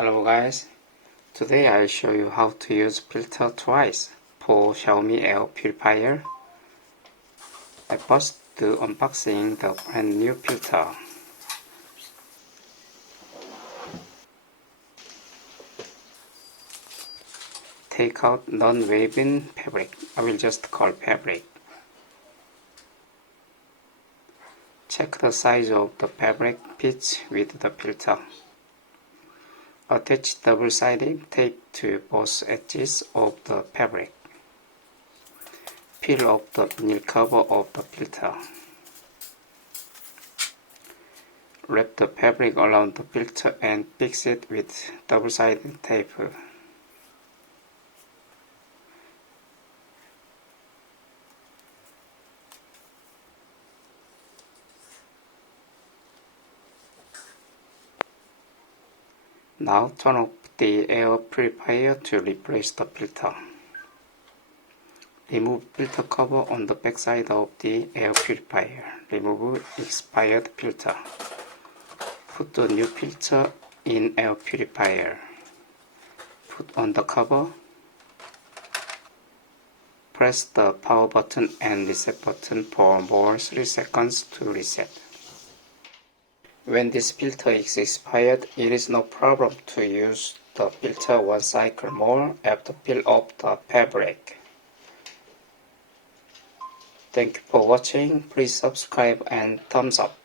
Hello guys, today I'll show you how to use filter twice for Xiaomi air purifier. I first do unboxing the brand new filter. Take out non-woven fabric, I will just call fabric. Check the size of the fabric fits with the filter. Attach double-sided tape to both edges of the fabric. Peel off the vinyl cover of the filter. Wrap the fabric around the filter and fix it with double-sided tape. Now turn off the air purifier to replace the filter. Remove filter cover on the backside of the air purifier. Remove expired filter. Put the new filter in air purifier. Put on the cover. Press the power button and reset button for more 3 seconds to reset. When this filter is expired, it is no problem to use the filter one cycle more after peel off the fabric. Thank you for watching. Please subscribe and thumbs up.